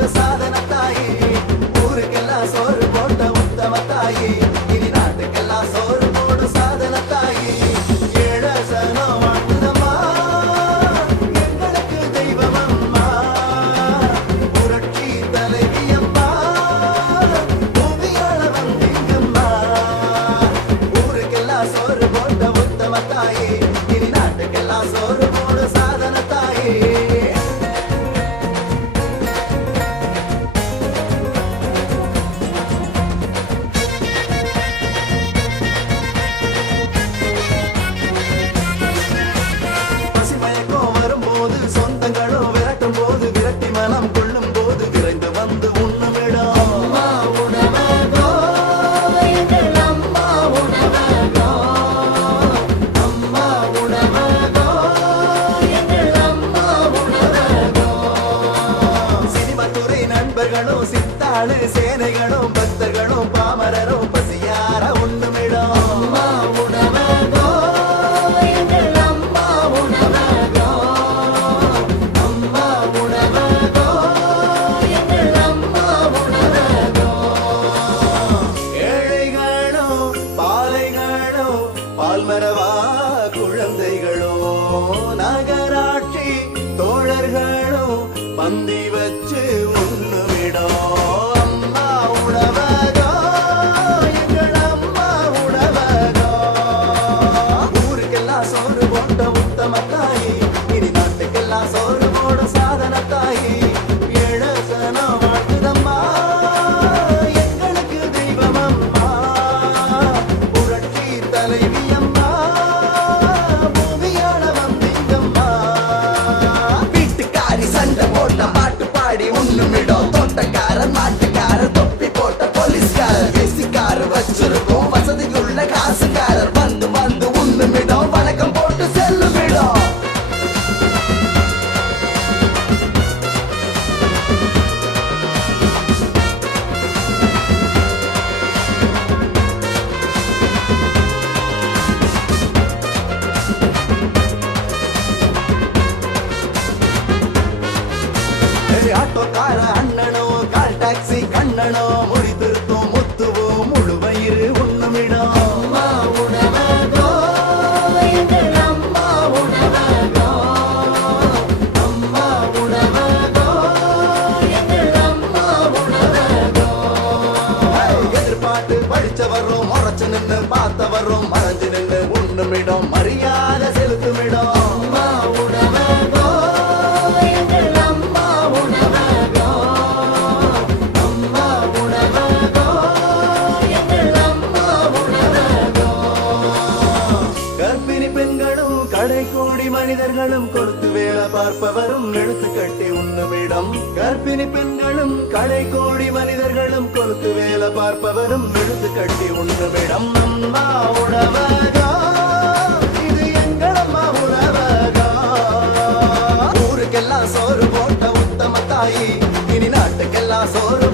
போட சாதன தாயி ஊருக்கெல்லாம் சோறு போட்ட உத்தம தாயி இனி நாட்டுக்கெல்லாம் சோறு போட சாதன தாயி ஏழசனம் வாழ்த்துதம்மா எங்களுக்கு தெய்வம் அம்மா புரட்சி தலைவி அம்மா பூமியாள வந்தீங்கம்மா ஊருக்கெல்லாம் சோறு போட்ட உத்தம தாயி இனி நாட்டுக்கெல்லாம் சோறு போட சாதன தாயி பசிமயக்கம் வரும்போது சொந்தங்களும் விரட்டும் போது விரட்டி மனம் கொள்ளும் போது விரைந்து வந்து உண்ணுமிடம் அம்மா உணவகோ எங்கள் அம்மா உணவகோ அம்மா உணவகோ எங்கள் அம்மா உணவகோ சினிமத்துறை நண்பர்களும் சித்தாளு சேனைகளும் பக்தர்களும் பாமரரும் பசியார உண்ணுமிடம் அம்மா உணவகோ எங்கள் அம்மா உணவகோ அம்மா உணவகோ எங்கள் அம்மா உணவகோ ஏழைகளோ பாலைகளோ பால்மரவா குழந்தைகளோ நகராட்சி தோழர்களோ பந்தி வச்சு உண்ணுமிடம் அம்மா உணவகோ எங்கள் அம்மா உணவகோ ஊருக்கெல்லாம் சோறு போட்ட உத்தம தாயி இனி நாட்டுக்கெல்லாம் சோறு போட சாதன தாயி ஏழசனம் வாழ்த்துதம்மா எங்களுக்கு தெய்வம் அம்மா புரட்சி தலைவி அம்மா பூமியாள வந்தீங்கம்மா வீட்டுக்காரி சண்டை போட்ட பாட்டு பாடி உண்ணுமிடம் தோட்டக்காரர் மாட்டுக்காரர் தொப்பி போட்ட போலீஸ்காரர் பேசிக்காரர் வச்சிருக்கோம் வசதியுள்ள காசுக்காரர் வந்து வந்து உண்ணுமிடம் வணக்கம் போட்டு செல்லுமிடம் ஆட்டோக்கார அண்ணனோ கால் டாக்ஸி கண்ணனோ மொழி திருத்தம் முத்துவோ முழு வயிறு உண்ணுமிடம் அம்மா உணவகோ எங்கள் அம்மா உணவகோ அம்மா உணவகோ எங்கள் அம்மா உணவகோ எதிர்பார்த்து படிச்சவரும் முறைச்சு நின்று பார்த்தவரும் மறைஞ்சு நின்று உண்ணுமிடம் மரியாதை செலுத்துமிடம் அம்மா உணவகோ எங்கள் அம்மா உணவகோ அம்மா உணவகோ எங்கள் அம்மா உணவகோ கர்ப்பிணி பெண்களும் கடை கோடி மனிதர்களும் கொடுத்து வேலை பார்ப்பவரும் எழுத்து கட்டி உண்ணுமிடம் கர்ப்பிணி பெண்களும் கடை கோடி மனிதர்களும் கொடுத்து வேலை பார்ப்பவரும் எழுத்து கட்டி உண்ணுமிடம் அம்மா உணவகோ இது எங்கள் அம்மா உணவகோ ஊருக்கெல்லாம் சோறு போட்ட உத்தம தாயி இனி நாட்டுக்கெல்லாம் சோறு